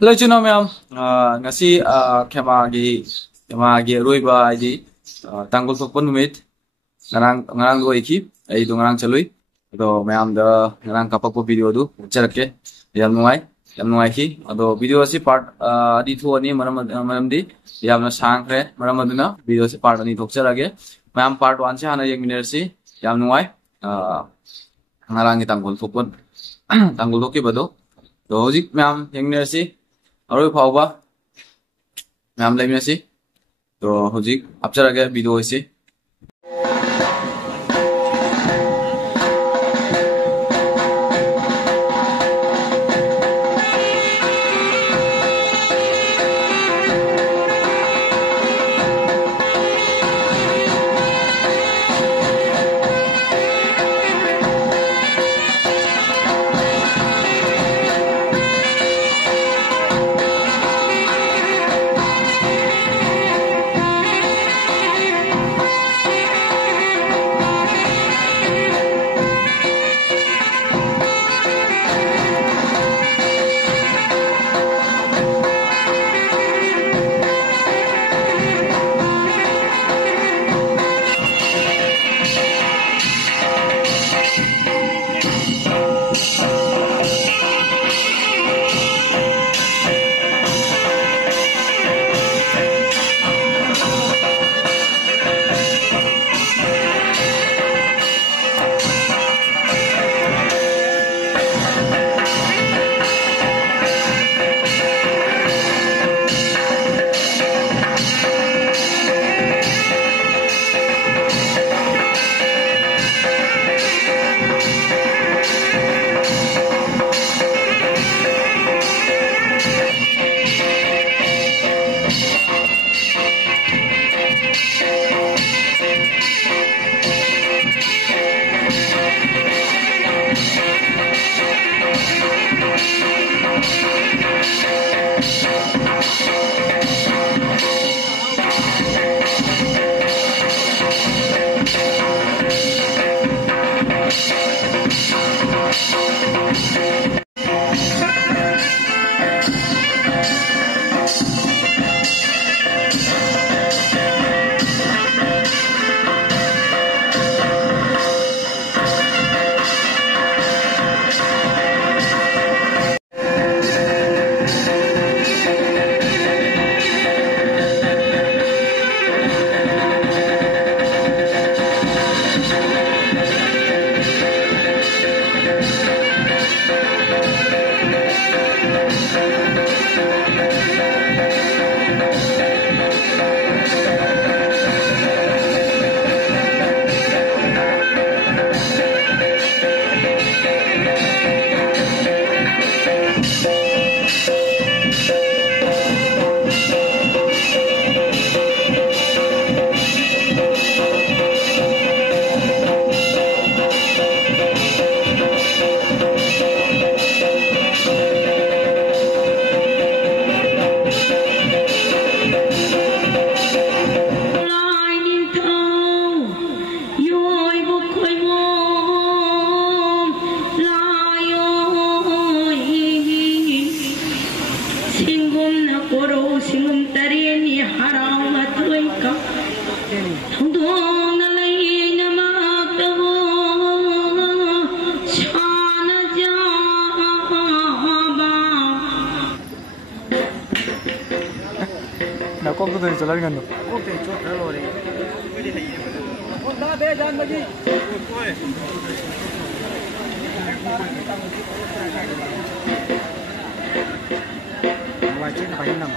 Hello chino ma'am, ngasi khema gi roi ba ID tanggul sokpon numit ngarang ngarang do iki ai do ngarang chalui do ma'am da ngarang kapak po video do charake yam nungai ki ado video si part di thu ani maram di yam na sang kre maram aduna video si part ani thok charage ma'am part 1 se hana yeng miner si yam nungai ngarang gi tanggul sokpon tanggul doki bado do hojik ma'am yeng miner si aroi phawba ma'am laimnasi to hojik apcharage video hoise Nào con có thể trở lại gần được. Ok, chốt nó rồi đi. Con đã bé dàn mà gì? Ngoài trên bánh nằm.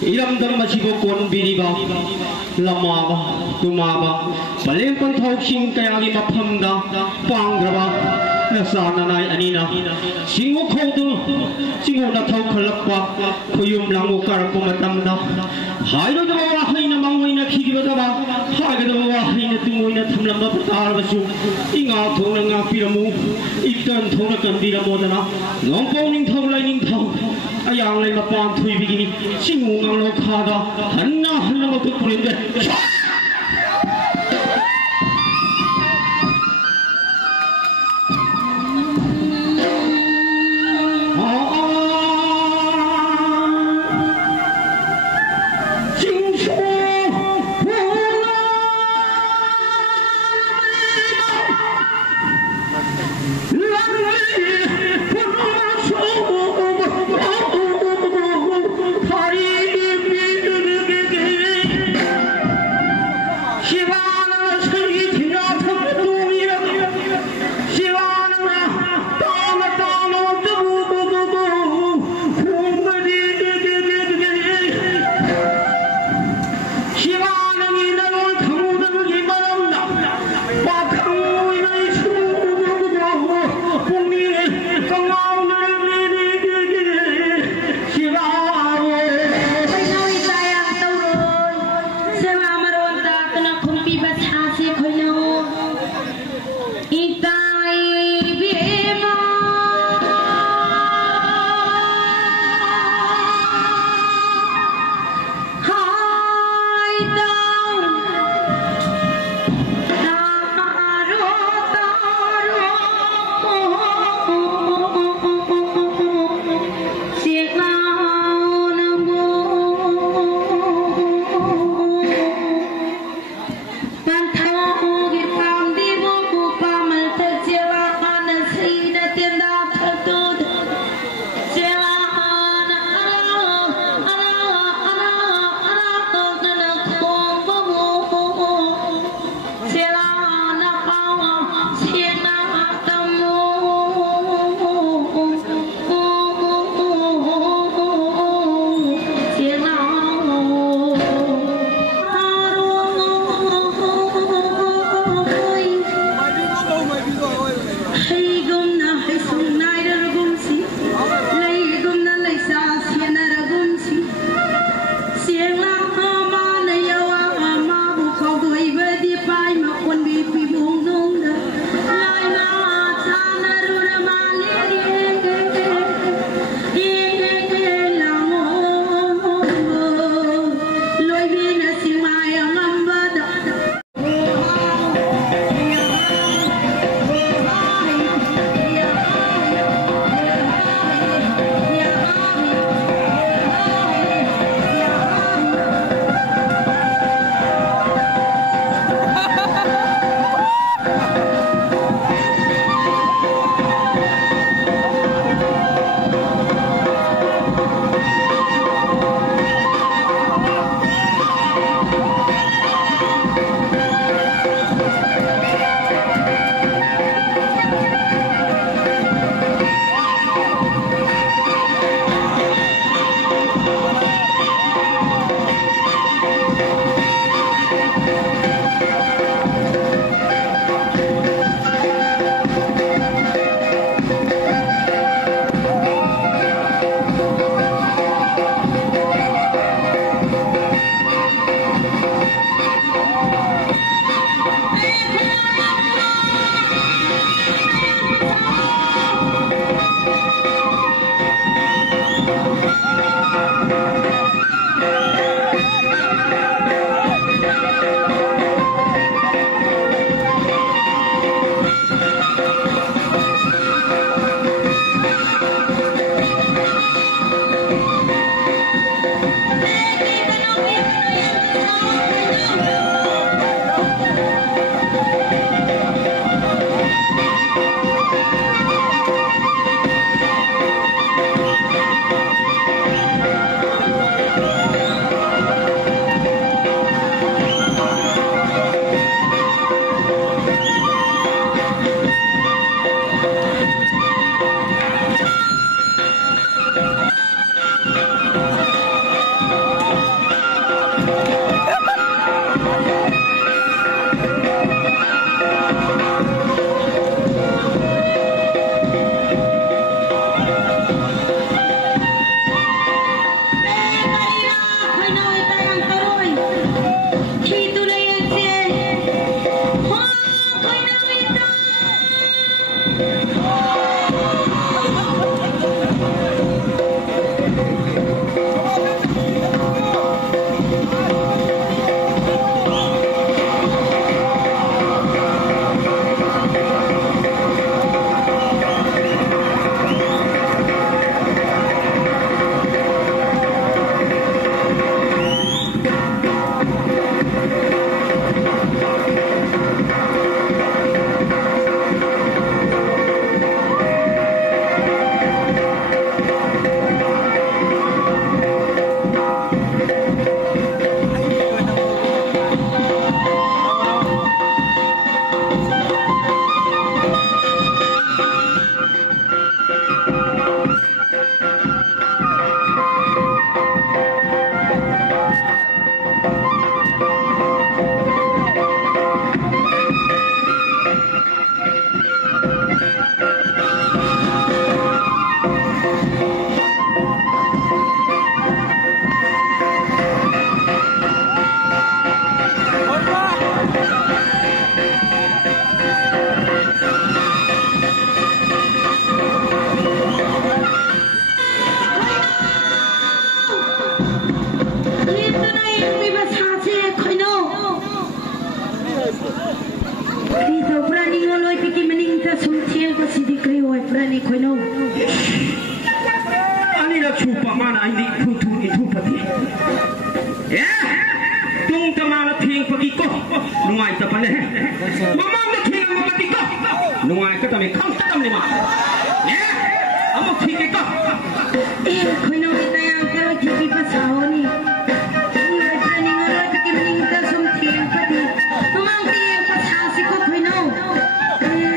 이름들 마시고 꼰비리가 라마바 두마바 발렘권 타옥신 까야기 마팜다 빵그라바 나사나나이 아니나 싱고 코드 싱고 나타오 칼락과 고욤 랑고 까락고 마tam다 하이로다와 하이나 망고이나 키기로다가 하이로다와 하이나 뚱고이나 탐람바 부타르바수 잉아 통랑아 피라무 입던 통락간 비라모다나 롱뽕닝 타올라이닝 타오 ayang lay mapang tuy bigini singungang lokada hanna magpupurin ini itu pati. Tung tamala ting pagi ko, nungai tapane. Mama na ting ang pati ko, nungai ka tami kang tam lima. Amo ting ko. Kuno kita yang kalau jadi pasal ni. Ini training orang bikin kita something padi. Memang tiang pasal si ko kuno.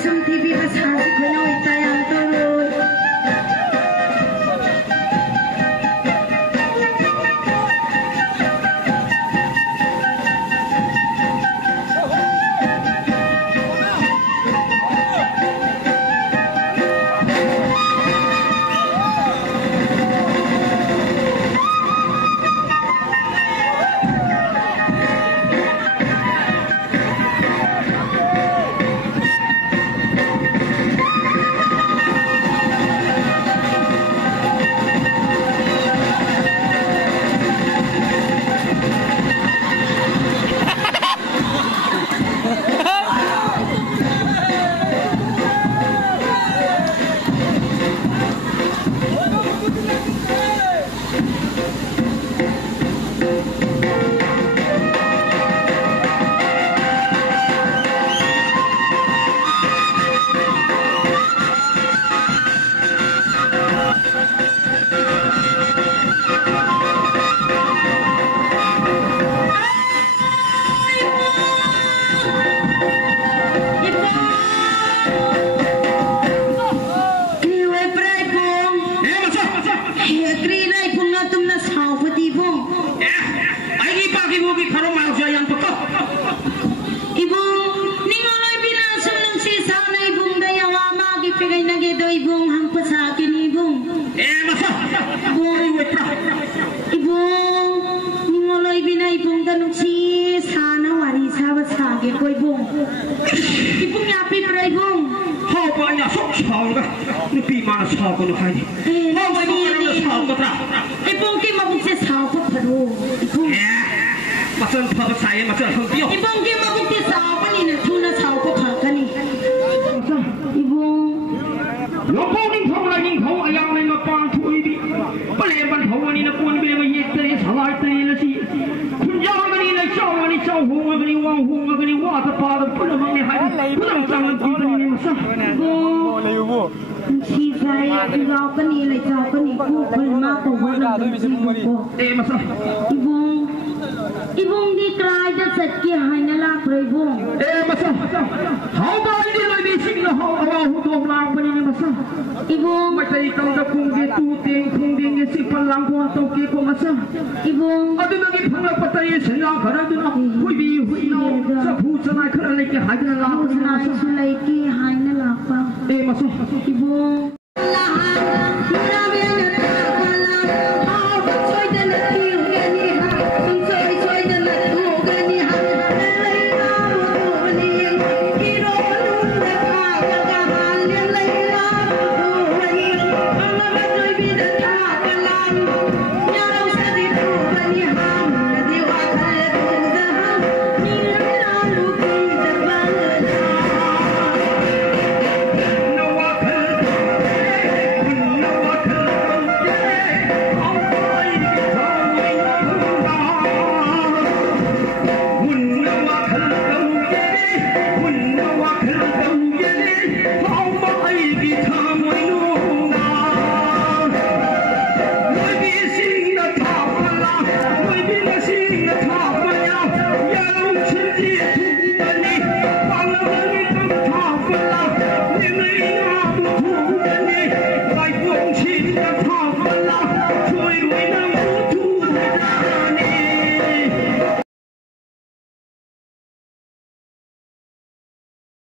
Something bi pasal si kuno kita yang turun. Ibong di try that set ki hai na la ibong. Masa. How ba ini loy bising na how awa hu dong lang pa ni masa. Ibong Macam itang da kung di tuting kung di ni si palang ko to ki ko masa. ibong Adu na di phang la patay sen lang khara du na hui bi hui na sa phu sanai khara le ki hai na la Sulai ki hai na la pa. masa. Ibong